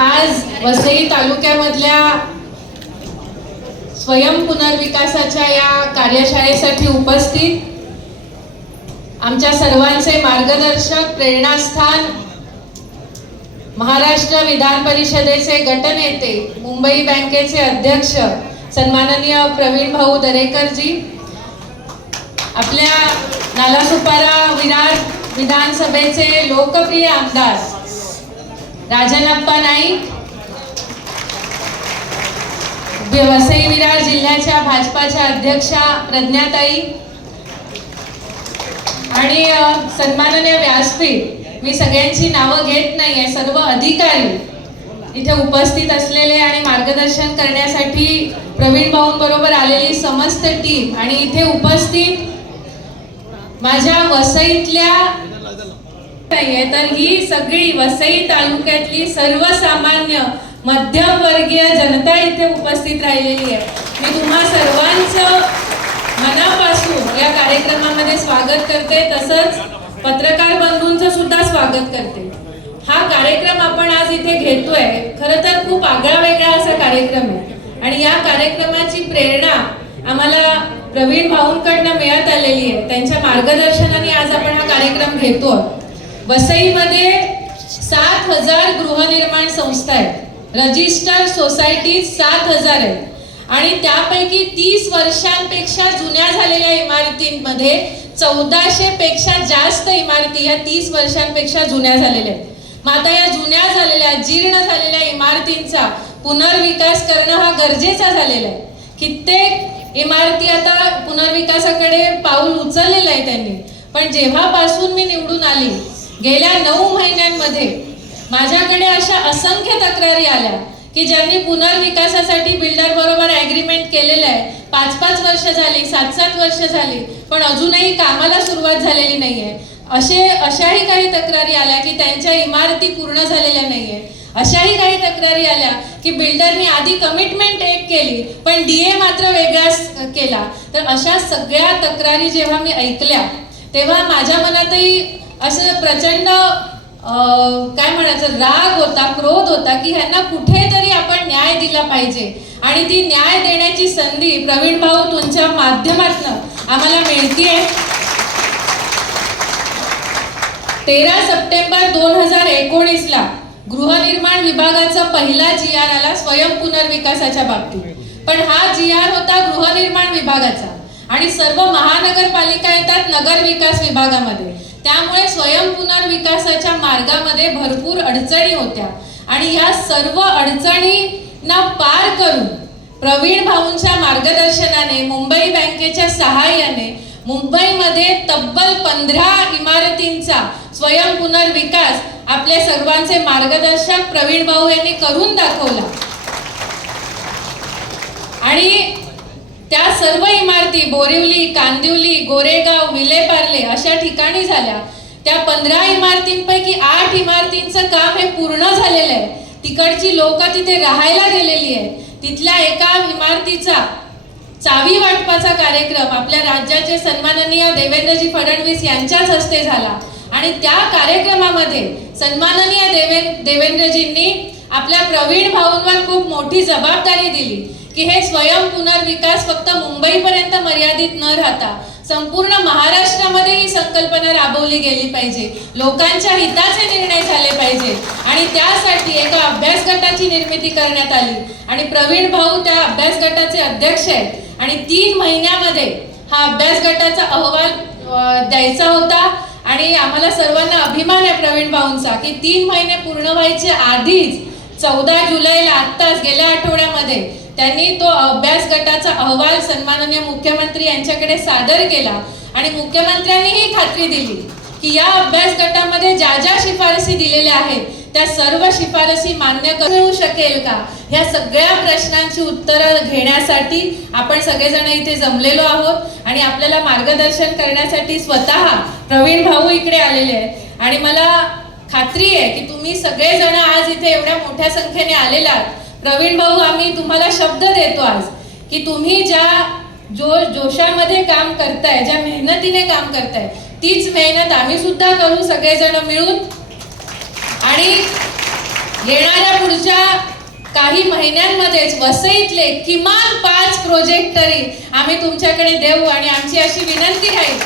आज वसई तालुक्यामधल्या स्वयं पुनर्विकासाच्या या कार्यशाळेसाठी उपस्थित आमच्या सर्वांचे मार्गदर्शक प्रेरणास्थान महाराष्ट्र विधान परिषदेचे गटनेते मुंबई बँकेचे अध्यक्ष सन्माननीय प्रवीण भाऊ दरेकरजी आपल्या नालासुपारा विरार विधानसभेचे लोकप्रिय आमदार राजनप्पा नाईक वसई विरार जिल्ह्याच्या भाजपाच्या अध्यक्षा प्रज्ञाताई. आणि सन्माननीय व्यासपीठ. मी सगळ्यांची नावं घेत नाही आहे सर्व अधिकारी इथे उपस्थित असलेले आणि मार्गदर्शन करण्यासाठी प्रवीण भाऊंबरोबर आलेली समस्त टीम आणि इथे उपस्थित माझ्या वसईतल्या नाहीये तर ही सगळी वसई तालुक्यातली सर्वसामान्य मध्यमवर्गीय जनता इथे उपस्थित राहिलेली आहे. मी तुम्हा सर्वांचं मनापासून या कार्यक्रमामध्ये स्वागत करते. तसंच पत्रकार बंधूंचं सुद्धा स्वागत करते. हा कार्यक्रम आपण आज इथे घेतोय. खरं तर खूप आगळा वेगळा असा कार्यक्रम आहे. आणि या कार्यक्रमाची प्रेरणा आम्हाला प्रवीण भाऊंकडनं मिळत आलेली आहे. त्यांच्या मार्गदर्शनाने आज आपण हा कार्यक्रम घेतोय. वसईमध्ये सात हजार गृहनिर्माण संस्था आहेत. रजिस्टर सोसायटी सात हजार आहेत. आणि त्यापैकी तीस वर्षांपेक्षा जुन्या झालेल्या इमारतींमध्ये चौदाशे पेक्षा जास्त इमारती या तीस वर्षांपेक्षा जुन्या झालेल्या आहेत. मग आता या जुन्या झालेल्या जीर्ण झालेल्या इमारतींचा पुनर्विकास करणं हा गरजेचा झालेला आहे. कित्येक इमारती आता पुनर्विकासाकडे पाऊल उचललेलं आहे त्यांनी. पण जेव्हापासून मी निवडून आली गेल्या नऊ महिन्यांमध्ये माझ्याकडे अशा असंख्य तक्रारी आल्या की ज्यांनी पुनर्विकासासाठी बिल्डर बरोबर ॲग्रीमेंट केलेलं आहे. पाच पाच वर्ष झाली सात सात वर्ष झाली पण अजूनही कामाला सुरुवात झालेली नाही आहे असे अशाही काही तक्रारी आल्या की त्यांच्या इमारती पूर्ण झालेल्या नाही आहे अशाही काही तक्रारी आल्या की बिल्डरनी आधी कमिटमेंट एक केली पण डी ए मात्र वेगळाच केला. तर अशा सगळ्या तक्रारी जेव्हा मी ऐकल्या तेव्हा माझ्या मनातही असं प्रचंड काय म्हणायचं राग होता क्रोध होता की ह्यांना कुठेतरी आपण न्याय दिला पाहिजे. आणि ती न्याय देण्याची संधी प्रवीण भाऊ तुमच्या माध्यमातून आम्हाला मिळतीये. तेरा सप्टेंबर दोन हजार एकोणीसला गृहनिर्माण विभागाचा पहिला जी आर आला स्वयं पुनर्विकासाच्या बाबतीत. पण हा जी आर होता गृहनिर्माण विभागाचा. आणि सर्व महानगरपालिका येतात नगर विकास विभागामध्ये. त्यामुळे स्वयं पुनर्विकासाच्या मार्गामध्ये भरपूर अडचणी होत्या. आणि या सर्व अडचणींना पार करून प्रवीण भाऊंच्या मार्गदर्शनाने मुंबई बँकेच्या सहाय्याने मुंबईमध्ये तब्बल पंधरा इमारतींचा स्वयं पुनर्विकास आपल्या सर्वांचे मार्गदर्शक प्रवीण भाऊ यांनी करून दाखवला आणि त्या सर्व इमारती बोरिवली कांदिवली गोरेगाव विलेपार्ले अशा ठिकाणी झाल्या. त्या पंधरा इमारतींपैकी आठ इमारतींचं काम हे पूर्ण झालेलं आहे. तिकडची लोक तिथे राहायला गेलेली आहे तिथल्या एका इमारतीचा चावी वाटपाचा कार्यक्रम आपल्या राज्याचे सन्माननीय देवेंद्रजी फडणवीस यांच्याच हस्ते झाला. आणि त्या कार्यक्रमामध्ये सन्माननीय देवें देवेंद्रजींनी आपल्या प्रवीण भाऊंवर खूप मोठी जबाबदारी दिली. की हे स्वयं पुनर्विकास फक्त मुंबईपर्यंत मर्यादित न राहता संपूर्ण महाराष्ट्रामध्ये ही संकल्पना राबवली गेली पाहिजे. लोकांच्या हिताचे निर्णय झाले पाहिजे. आणि त्यासाठी एका अभ्यास गटाची निर्मिती करण्यात आली. आणि प्रवीण भाऊ त्या अभ्यास गटाचे अध्यक्ष आहेत. आणि तीन महिन्यामध्ये हा अभ्यास गटाचा अहवाल द्यायचा होता. आणि आम्हाला सर्वांना अभिमान आहे प्रवीण भाऊंचा की तीन महिने पूर्ण व्हायचे आधीच चौदा जुलैला आत्ताच गेल्या आठवड्यामध्ये त्यांनी तो अभ्यास गटाचा अहवाल सन्माननीय मुख्यमंत्री यांच्याकडे सादर केला आणि मुख्यमंत्र्यांनी ही खात्री दिली की या अभ्यास गटामध्ये ज्या ज्या शिफारसी दिलेल्या आहेत त्या सर्व शिफारसी मान्य करू शकेल का? ह्या सगळ्या प्रश्नांची उत्तरं घेण्यासाठी आपण सगळेजण इथे जमलेलो आहोत आणि आपल्याला मार्गदर्शन करण्यासाठी स्वतः प्रवीण भाऊ इकडे आलेले आहेत. आणि मला खात्री आहे की तुम्ही सगळेजण आज इथे एवढ्या मोठ्या संख्येने आलेला आहात. प्रवीण भाऊ आम्ही तुम्हाला शब्द देतो आज की तुम्ही ज्या जो जोशामध्ये काम करताय ज्या मेहनतीने काम करताय तीच मेहनत आम्ही सुद्धा करू सगळेजण मिळून. आणि येणाऱ्या पुढच्या काही महिन्यांमध्येच वसईतले किमान पाच प्रोजेक्ट तरी आम्ही तुमच्याकडे देऊ. आणि आमची अशी विनंती आहे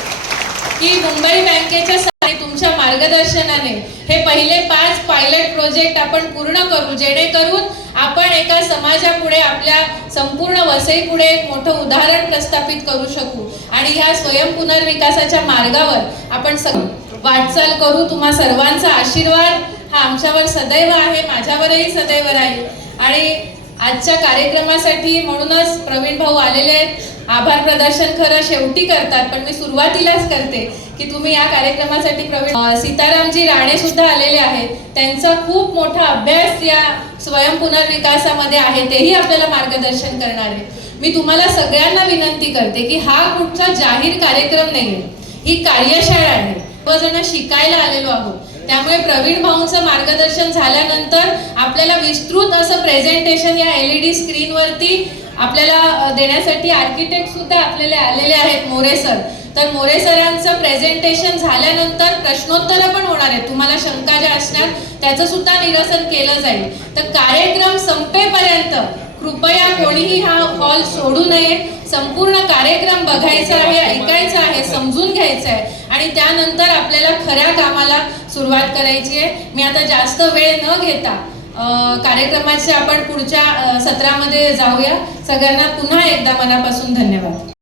की मुंबई बँकेच्या आणि तुमच्या मार्गदर्शनाने हे पहिले पाच पायलट प्रोजेक्ट आपण पूर्ण करू. जेणेकरून आपण एका समाजापुढे आपल्या संपूर्ण वसईपुढे एक मोठं उदाहरण प्रस्थापित करू शकू. आणि ह्या स्वयं पुनर्विकासाच्या मार्गावर आपण सग वाटचाल करू. तुम्हा सर्वांचा आशीर्वाद हा आमच्यावर सदैव आहे माझ्यावरही सदैव राहील. आणि आजच्या कार्यक्रमासाठी म्हणूनच प्रवीण भाऊ आलेले आहेत. आभार प्रदर्शन खरं शेवटी करतात पण मी सुरुवातीलाच करते की तुम्ही या कार्यक्रमासाठी प्रवीण सीतारामजी राणे सुद्धा आलेले आहेत. त्यांचा खूप मोठा अभ्यास या स्वयं पुनर्विकासामध्ये आहे तेही आपल्याला मार्गदर्शन करणार आहे. मी तुम्हाला सगळ्यांना विनंती करते की हा कुठचा जाहीर कार्यक्रम नाहीये. ही कार्यशाळा आहे. सर्वजण शिकायला आलेलो आहोत. त्यामुळे प्रवीण भाऊंचं मार्गदर्शन झाल्यानंतर आपल्याला विस्तृत असं प्रेझेंटेशन या एल ई डी स्क्रीनवरती आपल्याला देण्यासाठी आर्किटेक्ट सुद्धा आपल्याला आलेले आहेत मोरे सर तर मोरे सरांचं प्रेझेंटेशन झाल्यानंतर प्रश्नोत्तर पण होणार आहेत. तुम्हाला शंका ज्या असणार त्याचं सुद्धा निरसन केलं जाईल. तर कार्यक्रम संपेपर्यंत कृपया कोणीही हा हॉल सोडू नये. संपूर्ण कार्यक्रम बघायचा आहे ऐकायचा आहे समजून घ्यायचा आहे. आणि त्यानंतर आपल्याला खऱ्या कामाला सुरुवात करायची आहे. मी आता जास्त वेळ न घेता कार्यक्रमाचे आपण पुढच्या सत्रामध्ये जाऊया. सगळ्यांना पुन्हा एकदा मनापासून धन्यवाद.